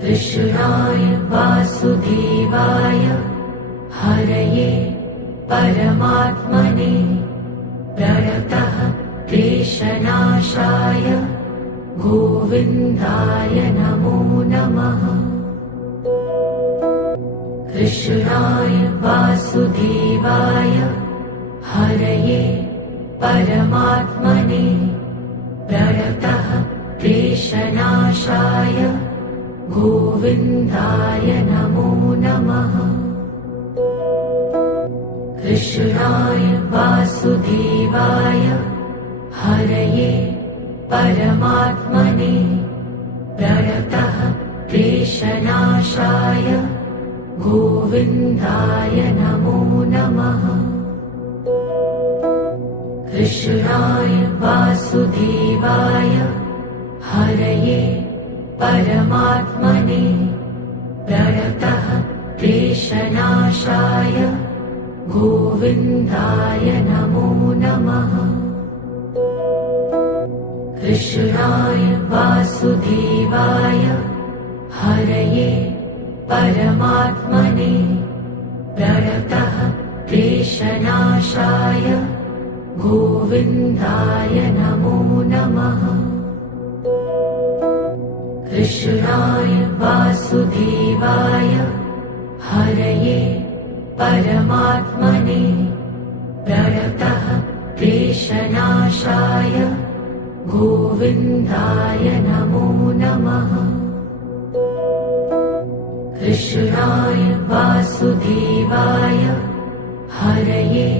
कृष्णाय वासुदेवाय हरये परमात्मने प्रणतः क्लेशनाशाय गोविन्दाय नमो नमः। कृष्णाय वासुदेवाय हरये परमात्मने प्रणतः क्लेशनाशाय गोविन्दाय नमो नमः। कृष्णाय वासुदेवाय हरये परमात्मने प्रणतः क्लेशनाशाय गोविन्दाय नमो नमः। कृष्णाय वासुदेवाय हरये परमात्मने प्रणतः क्लेशनाशाय गोविन्दाय नमो नमः। कृष्णाय वासुदेवाय हरये परमात्मने प्रणतः क्लेशनाशाय गोविन्दाय नमो नमः। कृष्णाय वासुदेवाय हरये परमात्मने प्रणतः क्लेशनाशाय गोविन्दाय नमो नमः। कृष्णाय वासुदेवाय हरये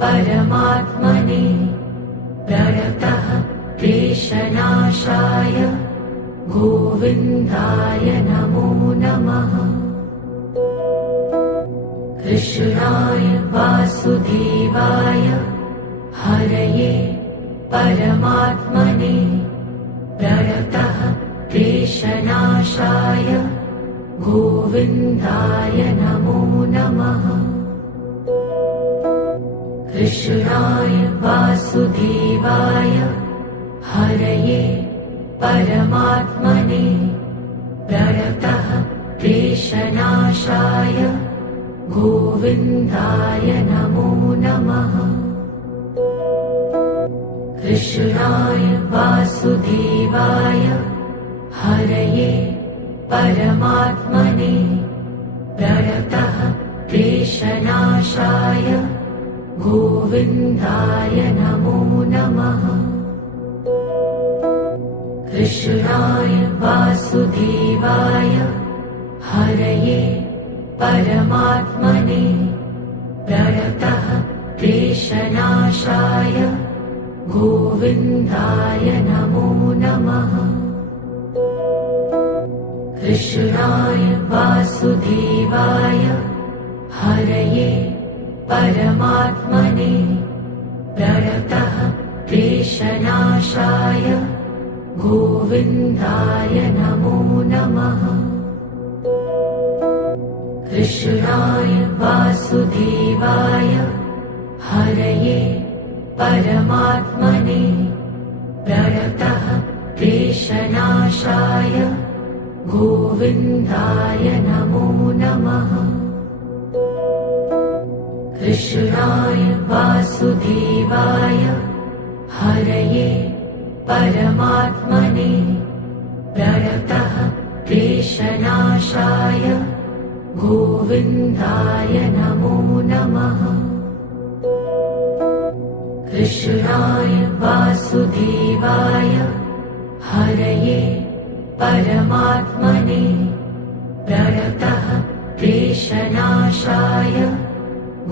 परमात्मने प्रणतः क्लेशनाशाय गोविन्दाय नमो नमः। कृष्णाय वासुदेवाय हरये परमात्मने प्रणतः क्लेशनाशाय गोविन्दाय नमो नमः। कृष्णाय वासुदेवाय हरये परमात्मने प्रणतः क्लेशनाशाय गोविन्दाय नमो नमः। कृष्णाय वासुदेवाय हरये परमात्मने प्रणतः क्लेशनाशाय गोविन्दाय नमो नमः। कृष्णाय वासुदेवाय हरये परमात्मने प्रणतः क्लेशनाशाय गोविन्दाय नमो नमः। कृष्णाय वासुदेवाय हरये परमात्मने प्रणतः क्लेशनाशाय गोविन्दाय नमो नमः। कृष्णाय वासुदेवाय हरये परमात्मने प्रणतः क्लेशनाशाय गोविन्दाय नमो नमः। कृष्णाय वासुदेवाय हरये परमात्मने प्रणतः क्लेशनाशाय गोविन्दाय नमो नमः। कृष्णाय वासुदेवाय हरये परमात्मने प्रणतः क्लेशनाशाय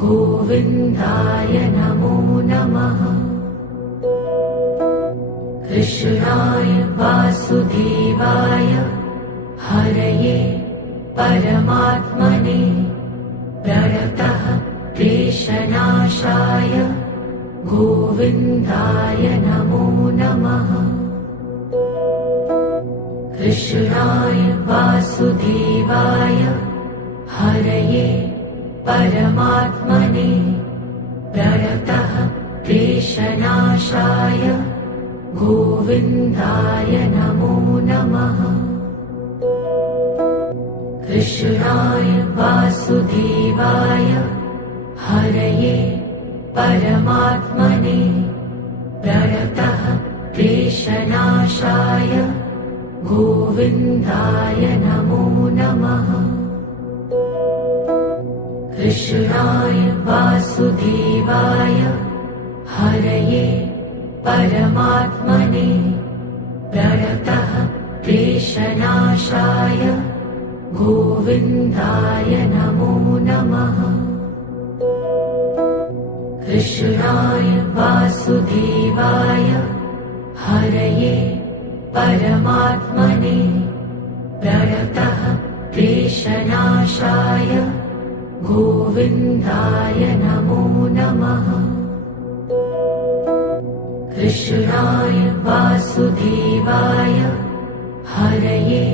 गोविन्दाय नमो नमः। कृष्णाय वासुदेवाय हरये परमात्मने प्रणतः क्लेशनाशाय गोविन्दाय नमो नमः। कृष्णाय वासुदेवाय हरये परमात्मने प्रणतः क्लेशनाशाय गोविन्दाय नमो नमः। कृष्णाय वासुदेवाय हरये परमात्मने प्रणतः क्लेशनाशाय गोविन्दाय नमो नमः। कृष्णाय वासुदेवाय हरये परमात्मने प्रणतः क्लेशनाशाय गोविन्दाय नमो नमः। कृष्णाय वासुदेवाय हरये परमात्मने प्रणतः क्लेशनाशाय गोविन्दाय नमो नमः। कृष्णाय वासुदेवाय हरये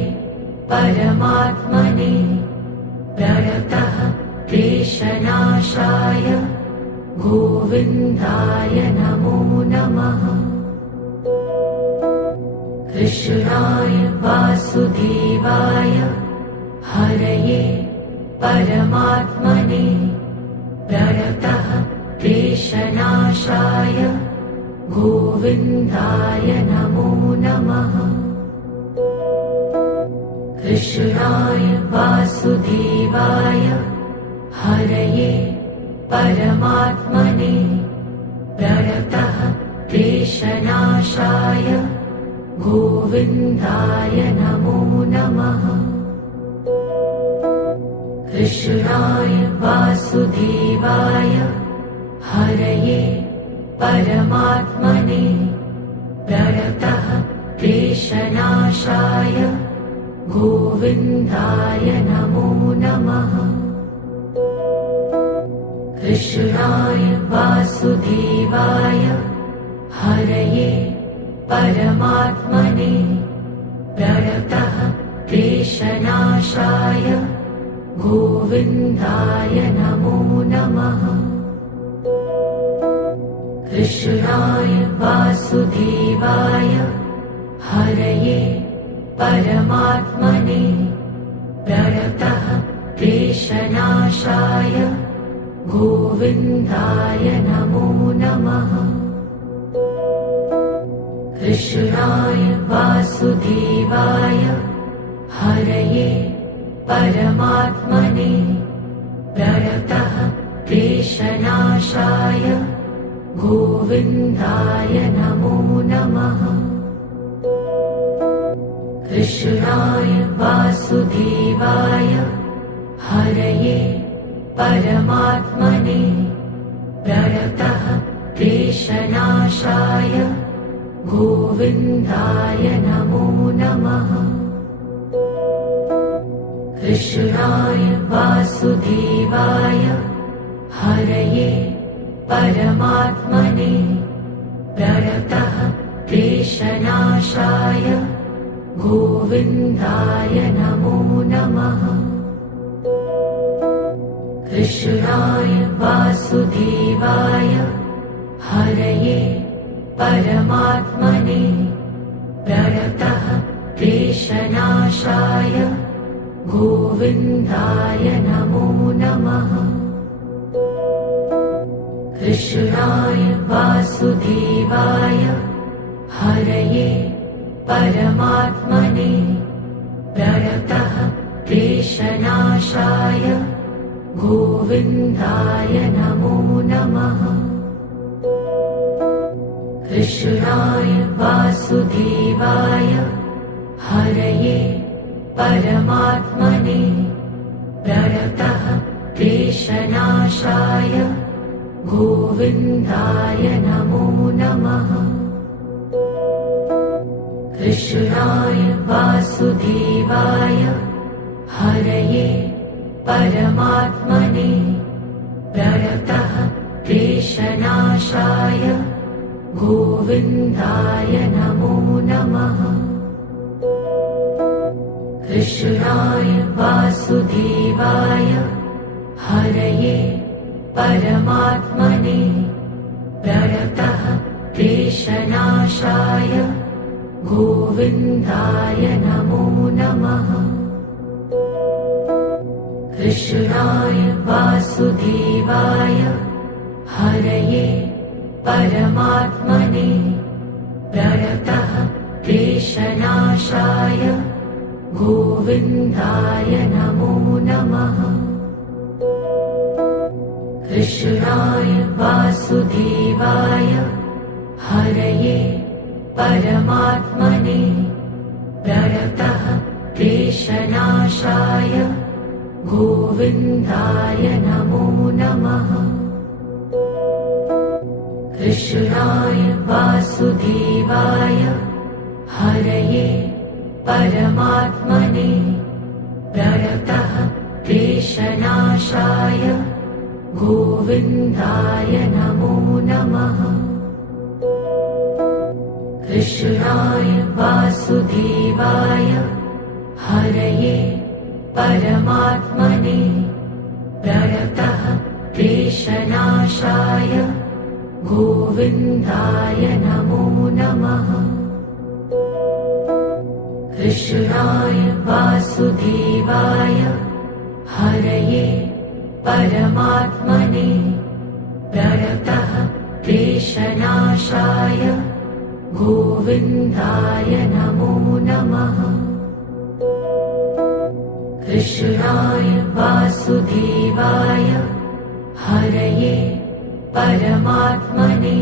परमात्मने प्रणतः क्लेशनाशाय गोविन्दाय नमो नमः। कृष्णाय वासुदेवाय हरये परमात्मने प्रणतः क्लेशनाशाय गोविन्दाय नमो नमः। कृष्णाय वासुदेवाय हरये परमात्मने प्रणतः क्लेशनाशाय गोविन्दाय नमो नमः। कृष्णाय वासुदेवाय हरये परमात्मने प्रणतः क्लेशनाशाय गोविन्दाय नमो नमः। कृष्णाय वासुदेवाय हरये परमात्मने प्रणतः क्लेशनाशाय गोविन्दाय नमो नमः। कृष्णाय वासुदेवाय हरये परमात्मने प्रणतः क्लेशनाशाय गोविन्दाय नमो नमः। कृष्णाय वासुदेवाय हरये परमात्मने प्रणतः क्लेशनाशाय गोविन्दाय नमो नमः। कृष्णाय वासुदेवाय हरये परमात्मने प्रणतः क्लेशनाशाय गोविन्दाय नमो नमः। कृष्णाय वासुदेवाय हरये परमात्मने प्रणतः क्लेशनाशाय गोविन्दाय नमो नमः। कृष्णाय वासुदेवाय हरये परमात्मने प्रणतः क्लेशनाशाय गोविन्दाय नमो नमः। कृष्णाय वासुदेवाय हरये परमात्मने प्रणतः क्लेशनाशाय गोविन्दाय नमो नमः। कृष्णाय वासुदेवाय हरये परमात्मने प्रणतः क्लेशनाशाय गोविन्दाय नमो नमः। कृष्णाय वासुदेवाय हरये परमात्मने प्रणतः क्लेशनाशाय गोविन्दाय नमो नमः। कृष्णाय वासुदेवाय हरये परमात्मने प्रणतः क्लेशनाशाय गोविन्दाय नमो नमः। कृष्णाय वासुदेवाय हरये परमात्मने प्रणतः क्लेशनाशाय गोविन्दाय नमो नमः। कृष्णाय वासुदेवाय हरये परमात्मने प्रणतः क्लेशनाशाय गोविन्दाय नमो नमः। कृष्णाय वासुदेवाय हरये परमात्मने प्रणतः क्लेशनाशाय गोविन्दाय नमो नमः। कृष्णाय वासुदेवाय हरये परमात्मने प्रणतः क्लेशनाशाय गोविन्दाय नमो नमः। कृष्णाय वासुदेवाय हरये परमात्मने प्रणतः क्लेशनाशाय गोविन्दाय नमो नमः। कृष्णाय वासुदेवाय हरये परमात्मने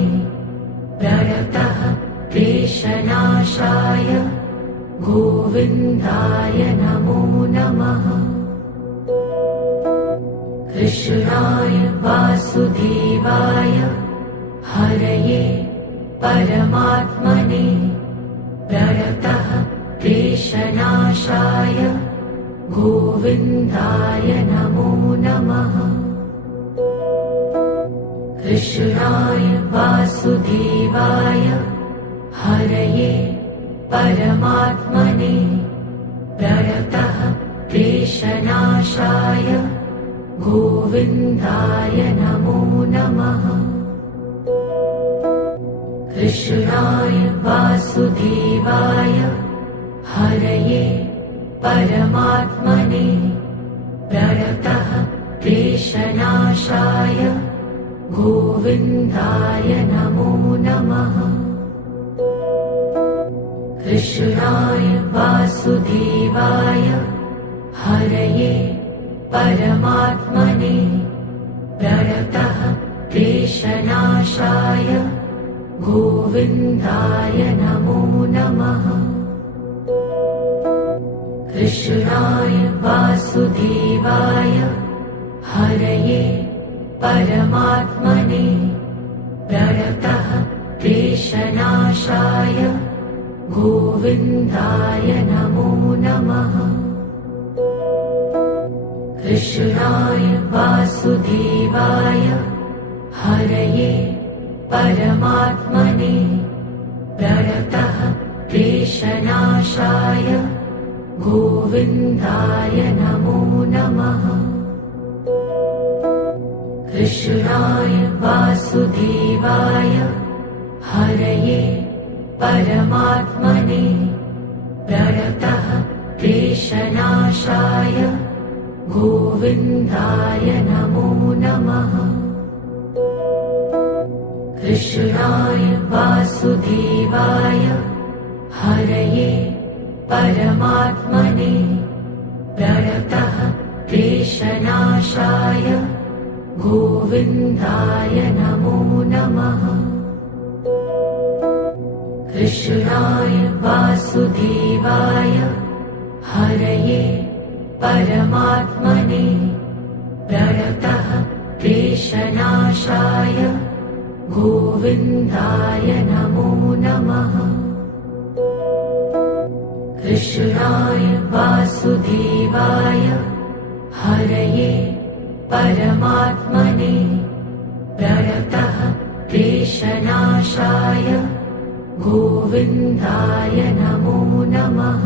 प्रणतः क्लेशनाशाय गोविन्दाय नमो नमः। कृष्णाय वासुदेवाय हरये परमात्मने प्रणतः क्लेशनाशाय गोविन्दाय नमो नमः। कृष्णाय वासुदेवाय हरये परमात्मने प्रणतः क्लेशनाशाय गोविन्दाय नमो नमः। कृष्णाय वासुदेवाय हरये परमात्मने प्रणतः क्लेशनाशाय गोविन्दाय नमो नमः। कृष्णाय वासुदेवाय हरये परमात्मने प्रणतः क्लेशनाशाय गोविन्दाय नमो नमः। कृष्णाय वासुदेवाय हरये परमात्मने प्रणतः क्लेशनाशाय गोविन्दाय नमो नमः। कृष्णाय वासुदेवाय हरये परमात्मने प्रणतः क्लेशनाशाय गोविन्दाय नमो नमः। कृष्णाय वासुदेवाय हरये परमात्मने प्रणतः क्लेशनाशाय गोविन्दाय नमो नमः। कृष्णाय वासुदेवाय हरये परमात्मने प्रणतः क्लेशनाशाय गोविन्दाय नमो नमः। कृष्णाय वासुदेवाय हरये परमात्मने प्रणतः क्लेशनाशाय गोविन्दाय नमो नमः। कृष्णाय वासुदेवाय हरये परमात्मने प्रणतः क्लेशनाशाय गोविन्दाय नमो नमः।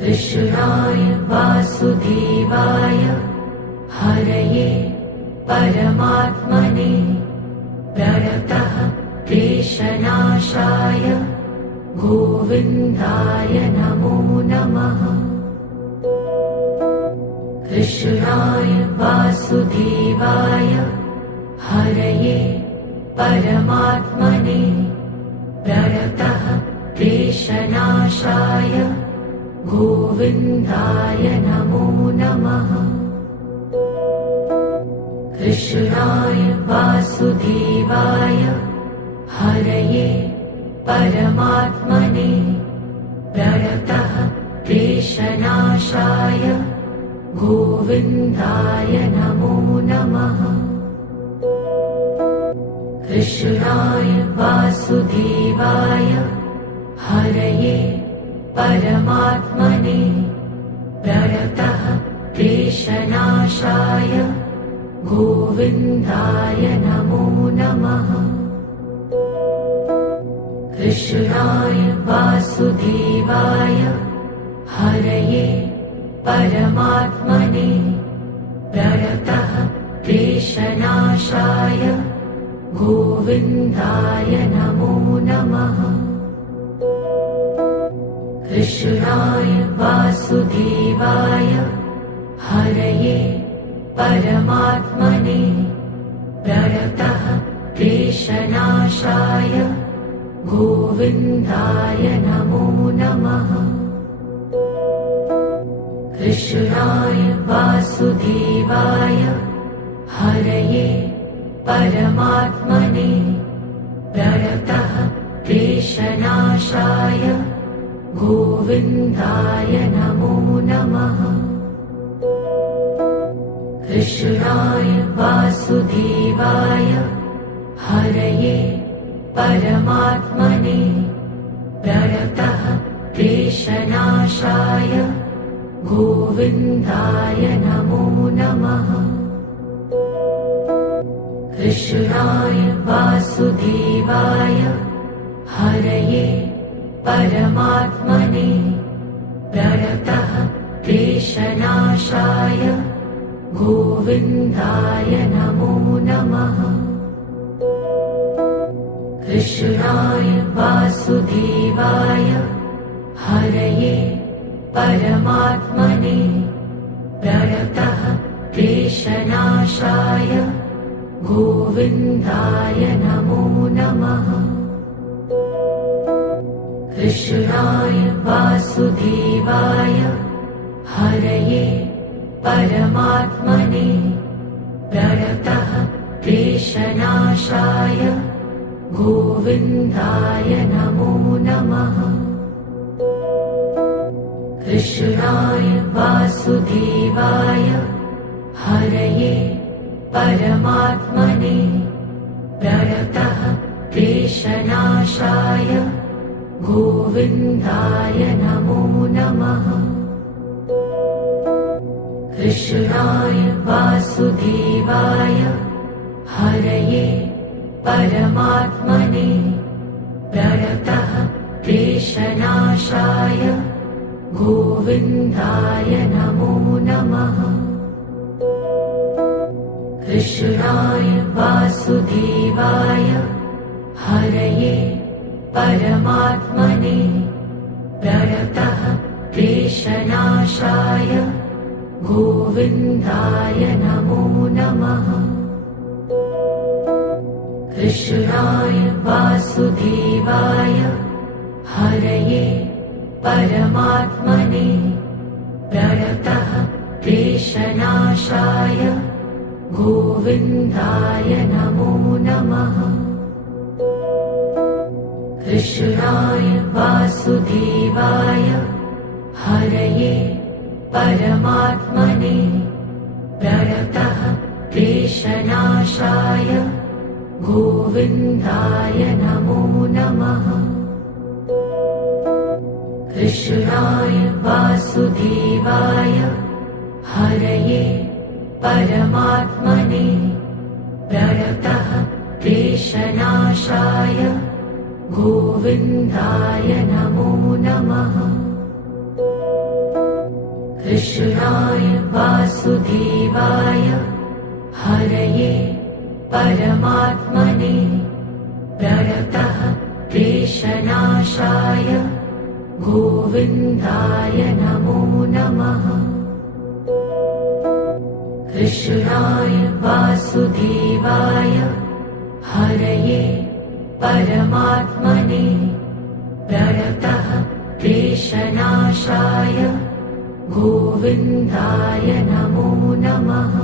कृष्णाय वासुदेवाय हरये परमात्मने प्रणतः क्लेशनाशाय गोविन्दाय नमो नमः। कृष्णाय वासुदेवाय हरये परमात्मने प्रणतः क्लेशनाशाय गोविन्दाय नमो नमः। कृष्णाय वासुदेवाय हरये परमात्मने प्रणतः क्लेशनाशाय गोविन्दाय नमो नमः। कृष्णाय वासुदेवाय हरये परमात्मने प्रणतः क्लेशनाशाय गोविन्दाय नमो नमः। कृष्णाय वासुदेवाय हरये परमात्मने प्रणतः क्लेशनाशाय गोविन्दाय नमो नमः। कृष्णाय वासुदेवाय हरये परमात्मने प्रणतः क्लेशनाशाय गोविन्दाय नमो नमः। कृष्णाय वासुदेवाय हरये परमात्मने प्रणतः क्लेशनाशाय गोविन्दाय नमो नमः। कृष्णाय वासुदेवाय हरये परमात्मने प्रणतः क्लेशनाशाय गोविन्दाय नमो नमः। कृष्णाय वासुदेवाय हरये परमात्मने प्रणतः क्लेशनाशाय गोविन्दाय नमो नमः। कृष्णाय वासुदेवाय हरये परमात्मने प्रणतः क्लेशनाशाय गोविन्दाय नमो नमः। कृष्णाय वासुदेवाय हरये परमात्मने प्रणतः क्लेशनाशाय गोविन्दाय नमो नमः। कृष्णाय वासुदेवाय हरये परमात्मने प्रणतः क्लेशनाशाय गोविन्दाय नमो नमः। कृष्णाय वासुदेवाय हरये परमात्मने प्रणतः क्लेशनाशाय गोविन्दाय नमो नमः। कृष्णाय वासुदेवाय हरये परमात्मने प्रणतः क्लेशनाशाय गोविन्दाय नमो नमः। कृष्णाय वासुदेवाय हरये परमात्मने प्रणतः क्लेशनाशाय गोविन्दाय नमो नमः। कृष्णाय वासुदेवाय हरये परमात्मने प्रणतः क्लेशनाशाय गोविन्दाय नमो नमः। कृष्णाय वासुदेवाय हरये परमात्मने प्रणतः क्लेशनाशाय गोविन्दाय नमो नमः। कृष्णाय वासुदेवाय हरये परमात्मने प्रणतः क्लेशनाशाय गोविन्दाय नमो नमः। कृष्णाय वासुदेवाय हरये परमात्मने प्रणतः क्लेशनाशाय गोविन्दाय नमो नमः।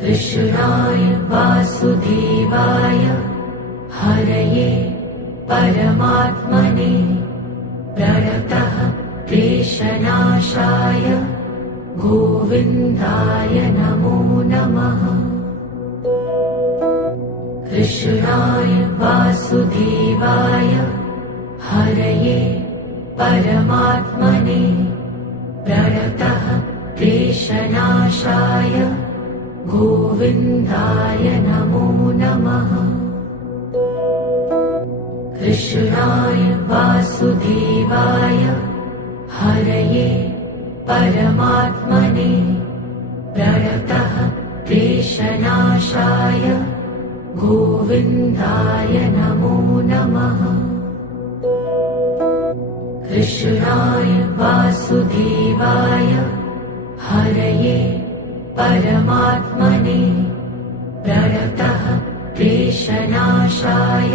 कृष्णाय वासुदेवाय हरये परमात्मने प्रणतः क्लेशनाशाय गोविन्दाय नमो नमः। कृष्णाय वासुदेवाय हरये परमात्मने प्रणतः क्लेशनाशाय गोविन्दाय नमो नमः। कृष्णाय वासुदेवाय हरये परमात्मने प्रणतः क्लेशनाशाय गोविन्दाय नमो नमः। कृष्णाय वासुदेवाय हरये परमात्मने प्रणतः क्लेशनाशाय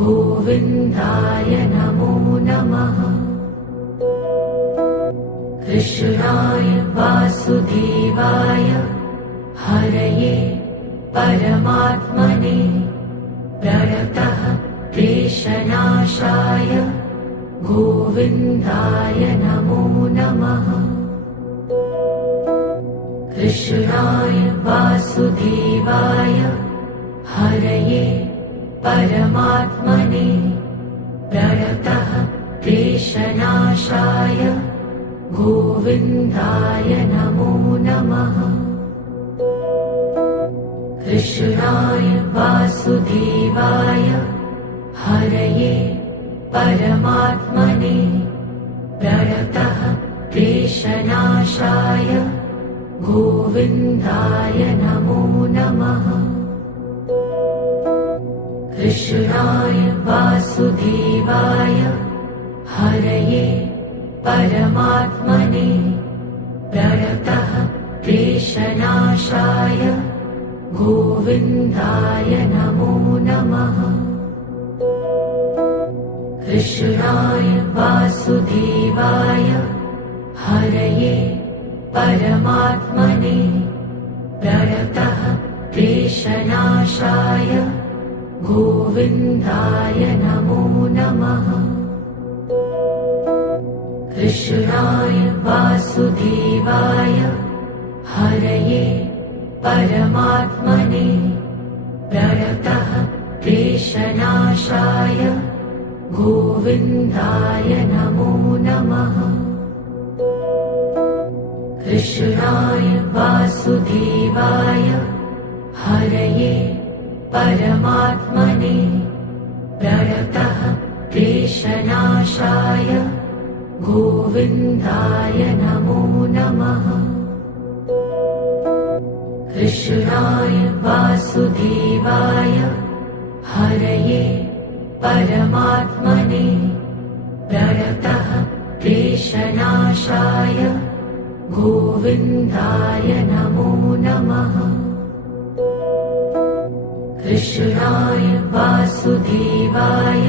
गोविन्दाय नमो नमः। कृष्णाय वासुदेवाय हरये परमात्मने प्रणतः क्लेशनाशाय गोविन्दाय नमो नमः। कृष्णाय वासुदेवाय हरये परमात्मने प्रणतः क्लेशनाशाय गोविन्दाय नमो नमः। कृष्णाय वासुदेवाय हरये परमात्मने प्रणतः क्लेशनाशाय गोविन्दाय नमो नमः। कृष्णाय वासुदेवाय हरये परमात्मने प्रणतः क्लेशनाशाय गोविन्दाय नमो नमः। कृष्णाय वासुदेवाय हरये परमात्मने प्रणतः क्लेशनाशाय गोविन्दाय नमो नमः। कृष्णाय वासुदेवाय हरये परमात्मने प्रणतः क्लेशनाशाय गोविन्दाय नमो नमः। कृष्णाय वासुदेवाय हरये परमात्मने प्रणतः क्लेशनाशाय गोविन्दाय नमो नमः। कृष्णाय वासुदेवाय हरये परमात्मने प्रणतः क्लेशनाशाय गोविन्दाय नमो नमः। कृष्णाय वासुदेवाय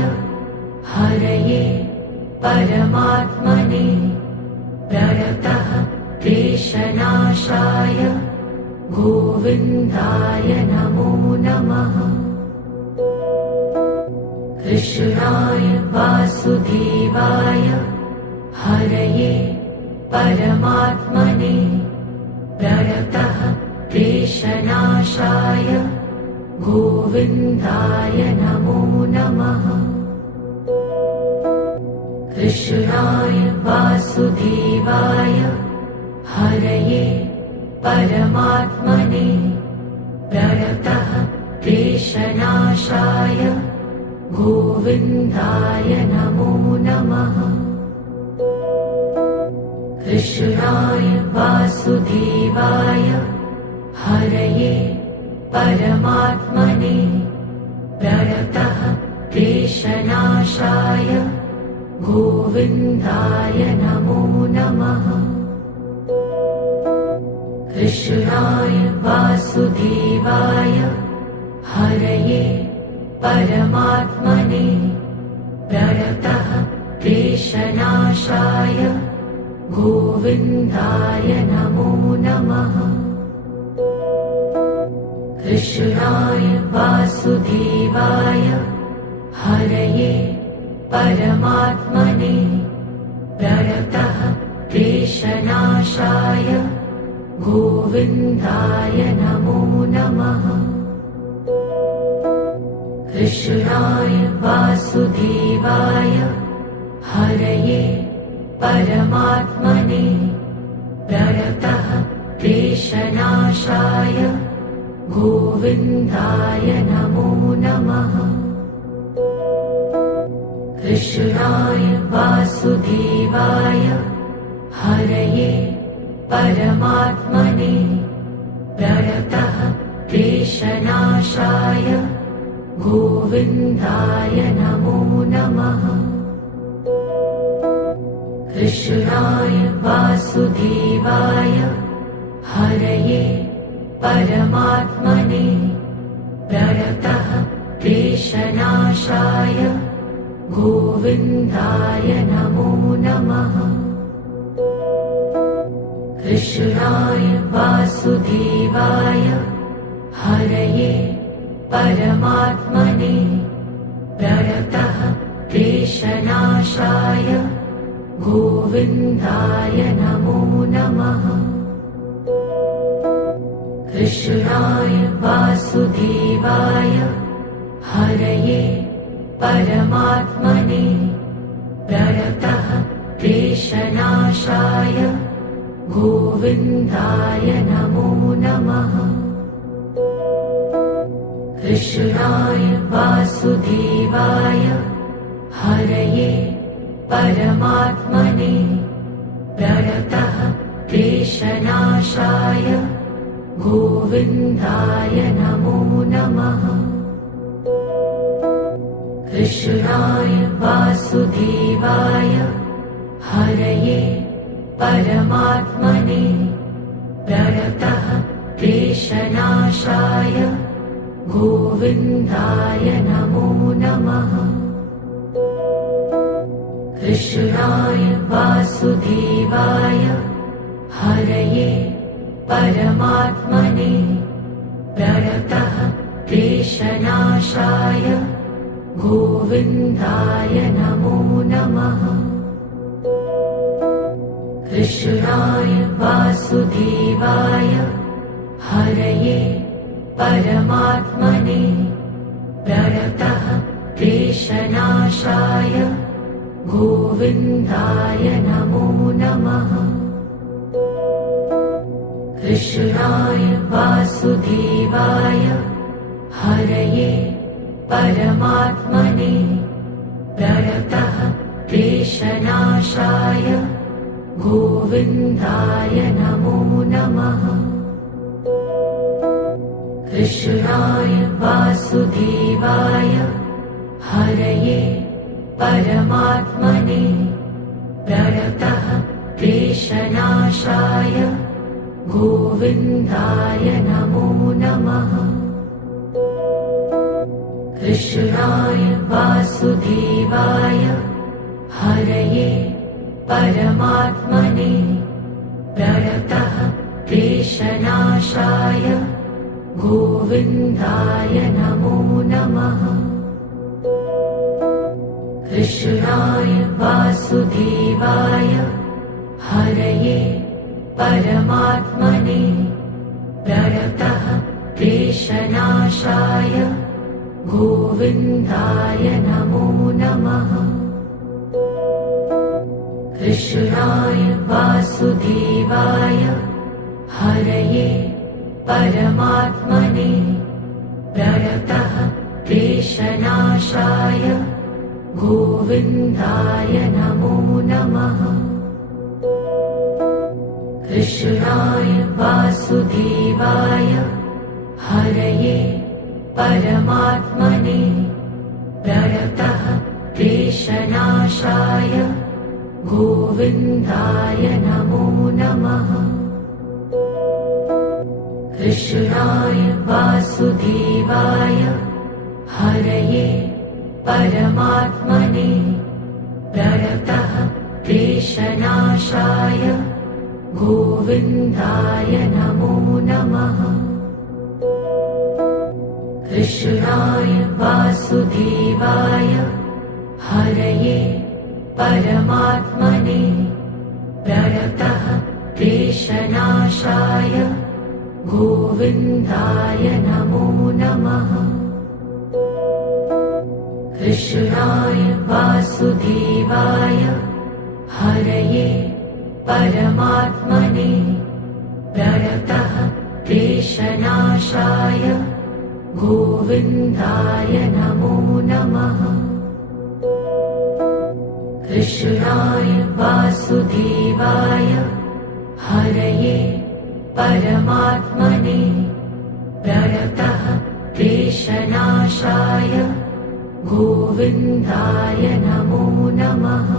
हरये परमात्मने प्रणतः क्लेशनाशाय गोविन्दाय नमो नमः। कृष्णाय वासुदेवाय हरये परमात्मने प्रणतः क्लेशनाशाय गोविन्दाय नमो नमः। कृष्णाय वासुदेवाय हरये परमात्मने प्रणतः क्लेशनाशाय गोविन्दाय नमो नमः। कृष्णाय वासुदेवाय हरये परमात्मने प्रणतः क्लेशनाशाय गोविन्दाय नमो नमः। कृष्णाय वासुदेवाय हरये परमात्मने प्रणतः क्लेशनाशाय गोविन्दाय नमो नमः। कृष्णाय वासुदेवाय हरये परमात्मने प्रणतः क्लेशनाशाय गोविन्दाय नमो नमः। कृष्णाय वासुदेवाय हरये परमात्मने प्रणतः क्लेशनाशाय गोविन्दाय नमो नमः। कृष्णाय वासुदेवाय हरये परमात्मने प्रणतः क्लेशनाशाय गोविन्दाय नमो नमः। कृष्णाय वासुदेवाय हरये परमात्मने प्रणतः क्लेशनाशाय गोविन्दाय नमो नमः। कृष्णाय वासुदेवाय हरये परमात्मने प्रणतः क्लेशनाशाय गोविन्दाय नमो नमः। कृष्णाय वासुदेवाय हरये परमात्मने प्रणतः क्लेशनाशाय गोविन्दाय नमो नमः। कृष्णाय वासुदेवाय हरये परमात्मने प्रणतः क्लेशनाशाय गोविन्दाय नमो नमः। कृष्णाय वासुदेवाय हरये परमात्मने प्रणतः क्लेशनाशाय गोविन्दाय नमो नमः। कृष्णाय वासुदेवाय हरये परमात्मने प्रणतः क्लेशनाशाय गोविन्दाय नमो नमः। कृष्णाय वासुदेवाय हरये परमात्मने प्रणतः क्लेशनाशाय गोविन्दाय नमो नमः। कृष्णाय वासुदेवाय हरये परमात्मने प्रणतः क्लेशनाशाय गोविन्दाय नमो नमः। कृष्णाय वासुदेवाय हरये परमात्मने प्रणतः क्लेशनाशाय गोविन्दाय नमो नमः। कृष्णाय वासुदेवाय हरये परमात्मने प्रणतः क्लेशनाशाय गोविन्दाय नमो नमः। कृष्णाय वासुदेवाय हरये परमात्मने प्रणतः क्लेशनाशाय गोविन्दाय नमो नमः। कृष्णाय वासुदेवाय हरये परमात्मने प्रणतः क्लेशनाशाय गोविन्दाय नमो नमः। कृष्णाय वासुदेवाय हरये परमात्मने प्रणतः क्लेशनाशाय गोविन्दाय नमो नमः। कृष्णाय वासुदेवाय हरये परमात्मने प्रणतः क्लेशनाशाय गोविन्दाय नमो नमः। कृष्णाय वासुदेवाय हरये परमात्मने प्रणतः क्लेशनाशाय गोविन्दाय नमो नमः। कृष्णाय वासुदेवाय हरये परमात्मने प्रणतः क्लेशनाशाय गोविन्दाय नमो नमः। कृष्णाय वासुदेवाय हरये परमात्मने प्रणतः क्लेशनाशाय गोविन्दाय नमो नमः।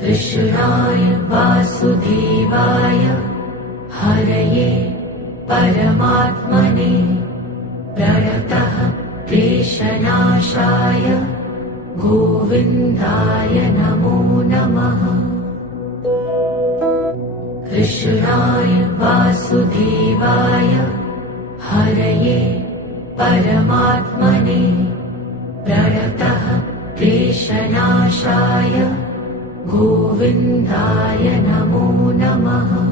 कृष्णाय वासुदेवाय हरये परमात्मने प्रणतः क्लेशनाशाय गोविन्दाय नमो नमः। कृष्णाय वासुदेवाय हरये परमात्मने प्रणतः क्लेशनाशाय गोविन्दाय नमो नमः।